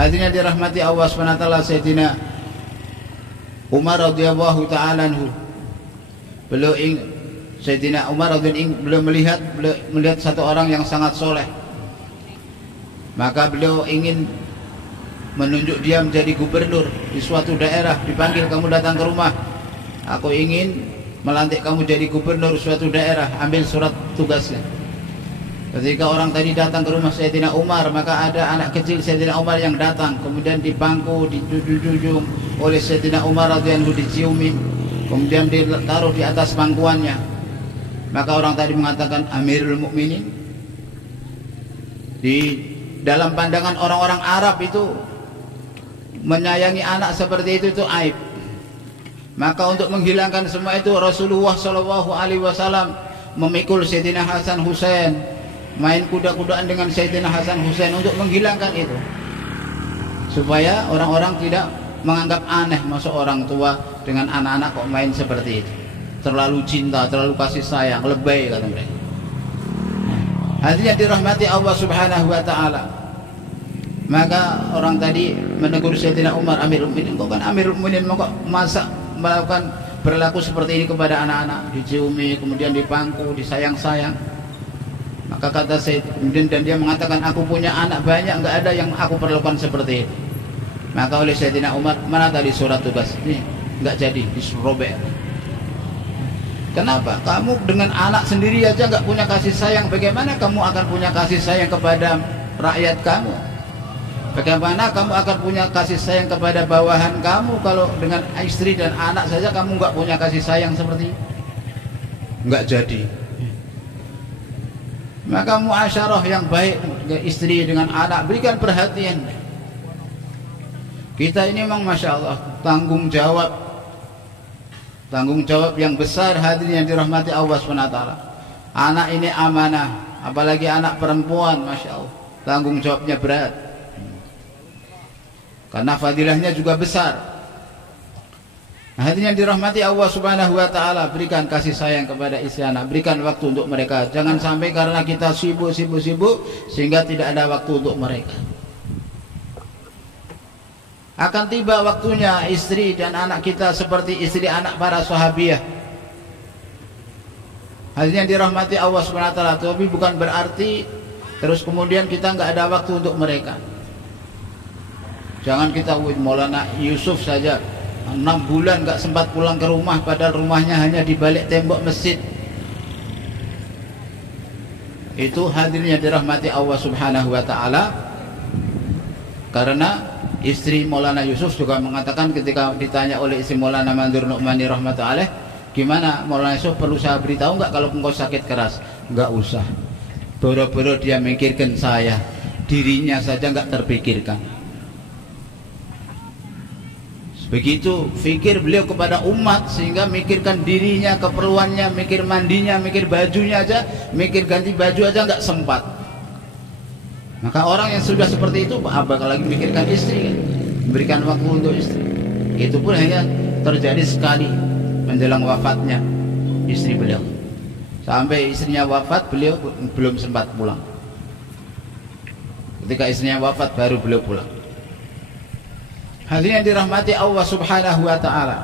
Hadirin dirahmati Allah Subhanahu wa taala, Sayyidina Umar radhiyallahu taala anhu, Sayyidina Umar radhiyallahu beliau melihat satu orang yang sangat soleh. Maka beliau ingin menunjuk dia menjadi gubernur di suatu daerah. Dipanggil, kamu datang ke rumah, aku ingin melantik kamu jadi gubernur suatu daerah, ambil surat tugasnya. Ketika orang tadi datang ke rumah Sayyidina Umar, maka ada anak kecil Sayyidina Umar yang datang, kemudian dipangku, dijunjung oleh Sayyidina Umar radhiyallahu, diciumi, kemudian ditaruh di atas pangkuannya. Maka orang tadi mengatakan, Amirul Mukminin. Di dalam pandangan orang-orang Arab itu, menyayangi anak seperti itu aib. Maka untuk menghilangkan semua itu, Rasulullah SAW memikul Sayyidina Hasan Husain, main kuda-kudaan dengan Sayyidina Hasan Husain untuk menghilangkan itu, supaya orang-orang tidak menganggap aneh masuk orang tua dengan anak-anak kok main seperti itu, terlalu cinta, terlalu kasih sayang, lebay kata mereka. Hadirin dirahmati Allah Subhanahu wa taala. Maka orang tadi menegur Sayyidina Umar, Amirul Mukminin, kok kan Amirul Mukminin kok masa melakukan berlaku seperti ini kepada anak-anak, diciumi, kemudian dipangku, disayang-sayang. Maka kata Sayyid, dan dia mengatakan, aku punya anak banyak, enggak ada yang aku perlukan seperti itu. Maka oleh Sayyidina Umar, mana tadi surat tugas ini? Enggak jadi, diserobek. Kenapa? Kamu dengan anak sendiri aja enggak punya kasih sayang, bagaimana kamu akan punya kasih sayang kepada rakyat kamu? Bagaimana kamu akan punya kasih sayang kepada bawahan kamu kalau dengan istri dan anak saja kamu enggak punya kasih sayang seperti itu? Enggak jadi. Maka muasyarah yang baik dengan istri, dengan anak, berikan perhatian. Kita ini memang Masya Allah tanggung jawab yang besar, hadirin yang dirahmati Allah SWT. Anak ini amanah, apalagi anak perempuan, Masya Allah, tanggung jawabnya berat, karena fadilahnya juga besar. Hadirin yang dirahmati Allah Subhanahu wa taala, berikan kasih sayang kepada istri anak, berikan waktu untuk mereka. Jangan sampai karena kita sibuk sehingga tidak ada waktu untuk mereka. Akan tiba waktunya istri dan anak kita seperti istri anak para sahabiah. Hadirin yang dirahmati Allah Subhanahu wa taala, tapi bukan berarti terus kemudian kita nggak ada waktu untuk mereka. Jangan kita Maulana Yusuf saja 6 bulan gak sempat pulang ke rumah, padahal rumahnya hanya di balik tembok masjid. Itu hadirin yang dirahmati Allah Subhanahu wa taala. Karena istri Maulana Yusuf juga mengatakan ketika ditanya oleh istri Maulana Mandur Nu'mani rahmatullahi alaih, gimana Maulana Yusuf, perlu saya beritahu enggak kalau engkau sakit keras? Enggak usah. Boro-boro dia mikirkan saya, dirinya saja enggak terpikirkan. Begitu fikir beliau kepada umat, sehingga mikirkan dirinya, keperluannya, mikir mandinya, mikir bajunya aja, mikir ganti baju aja nggak sempat. Maka orang yang sudah seperti itu, apalagi mikirkan istri, memberikan waktu untuk istri. Itu pun hanya terjadi sekali menjelang wafatnya istri beliau. Sampai istrinya wafat, beliau belum sempat pulang. Ketika istrinya wafat, baru beliau pulang. Hadirin yang dirahmati Allah Subhanahu wa taala.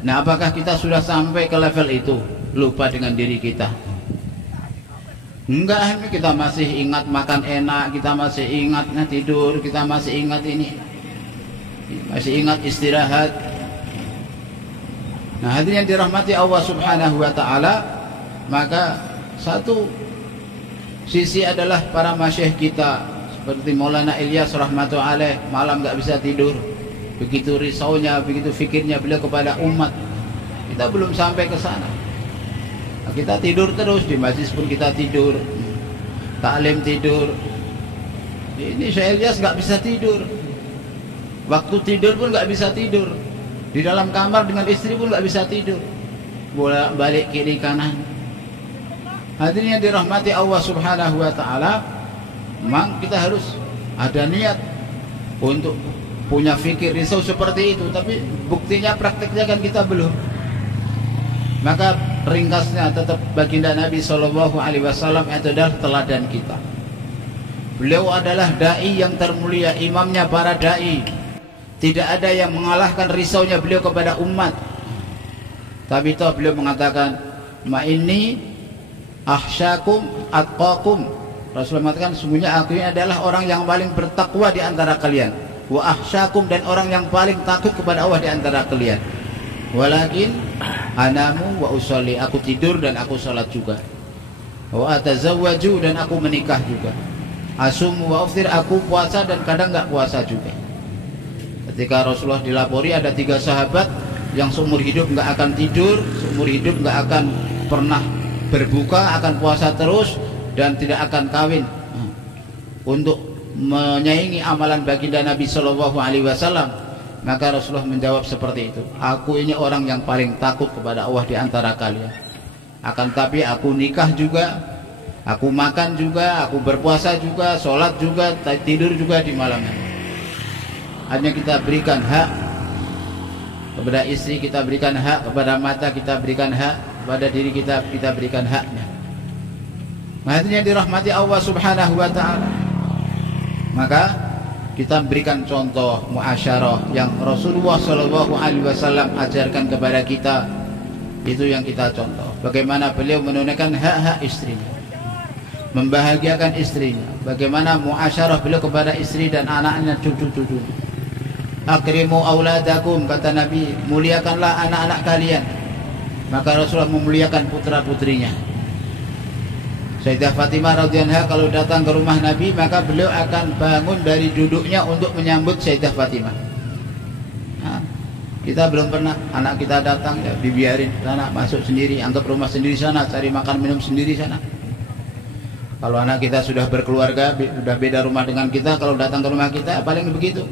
Nah, apakah kita sudah sampai ke level itu, lupa dengan diri kita? Enggak, kita masih ingat makan enak, kita masih ingat tidur, kita masih ingat ini, masih ingat istirahat. Nah, hadirin yang dirahmati Allah Subhanahu wa taala, maka satu sisi adalah para masyayikh kita seperti Maulana Ilyas rahmatullahi alaih, malam enggak bisa tidur. Begitu risaunya, begitu fikirnya beliau kepada umat. Kita belum sampai ke sana. Kita tidur terus, di majlis pun kita tidur, taklim tidur. Ini Syekh Ilyas nggak bisa tidur. Waktu tidur pun nggak bisa tidur. Di dalam kamar dengan istri pun nggak bisa tidur. Bolak balik kiri kanan. Hadirin yang dirahmati Allah Subhanahu wa taala, memang kita harus ada niat untuk punya fikir risau seperti itu, tapi buktinya prakteknya kan kita belum. Maka ringkasnya tetap baginda Nabi SAW itu adalah teladan kita. Beliau adalah dai yang termulia, imamnya para dai. Tidak ada yang mengalahkan risaunya beliau kepada umat. Tapi toh beliau mengatakan, ma inni akhsyakum atqakum. Rasulullah mengatakan, sungguhnya aku ini adalah orang yang paling bertakwa di antara kalian. Wa akhsyakum, dan orang yang paling takut kepada Allah di antara kalian. Walakin anamu wa usolli, aku tidur dan aku salat juga. Wa atazawwaju, dan aku menikah juga. Asumu wa uftir, aku puasa dan kadang enggak puasa juga. Ketika Rasulullah dilapori ada 3 sahabat yang seumur hidup enggak akan tidur, seumur hidup enggak akan pernah berbuka, akan puasa terus dan tidak akan kawin. Untuk menyaingi amalan baginda Nabi Shallallahu Alaihi Wasallam, maka Rasulullah menjawab seperti itu. Aku ini orang yang paling takut kepada Allah di antara kalian. Akan tapi aku nikah juga, aku makan juga, aku berpuasa juga, sholat juga, tidur juga di malamnya. Hanya kita berikan hak kepada istri, kita berikan hak kepada mata, kita berikan hak kepada diri kita berikan haknya. Maksudnya dirahmati Allah Subhanahu Wa Taala. Maka kita berikan contoh muasyarah yang Rasulullah Shallallahu Alaihi Wasallam ajarkan kepada kita. Itu yang kita contoh. Bagaimana beliau menunaikan hak-hak istrinya, membahagiakan istrinya. Bagaimana muasyarah beliau kepada istri dan anaknya, cucu-cucu. Akrimu auladakum, kata Nabi, muliakanlah anak-anak kalian. Maka Rasulullah memuliakan putra-putrinya. Sayyidah Fatimah radhiyallahu anha kalau datang ke rumah Nabi, maka beliau akan bangun dari duduknya untuk menyambut Sayyidah Fatimah. Nah, kita belum pernah, anak kita datang ya dibiarin sana, masuk sendiri, anggap rumah sendiri sana, cari makan minum sendiri sana. Kalau anak kita sudah berkeluarga, sudah beda rumah dengan kita, kalau datang ke rumah kita paling begitu.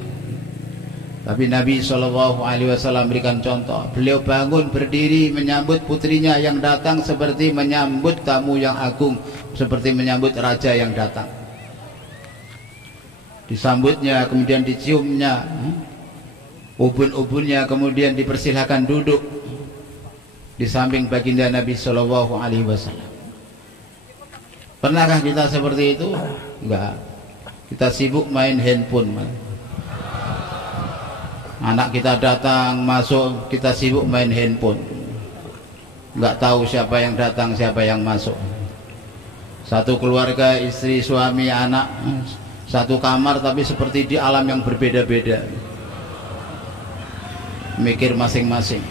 Tapi Nabi Shallallahu Alaihi Wasallam berikan contoh. Beliau bangun berdiri menyambut putrinya yang datang seperti menyambut tamu yang agung, seperti menyambut raja yang datang. Disambutnya, kemudian diciumnya, ubun-ubunnya, kemudian dipersilahkan duduk di samping baginda Nabi Shallallahu Alaihi Wasallam. Pernahkah kita seperti itu? Enggak. Kita sibuk main handphone. Anak kita datang, masuk, kita sibuk main handphone. Enggak tahu siapa yang datang, siapa yang masuk. Satu keluarga, istri, suami, anak, satu kamar tapi seperti di alam yang berbeda-beda. Mikir masing-masing.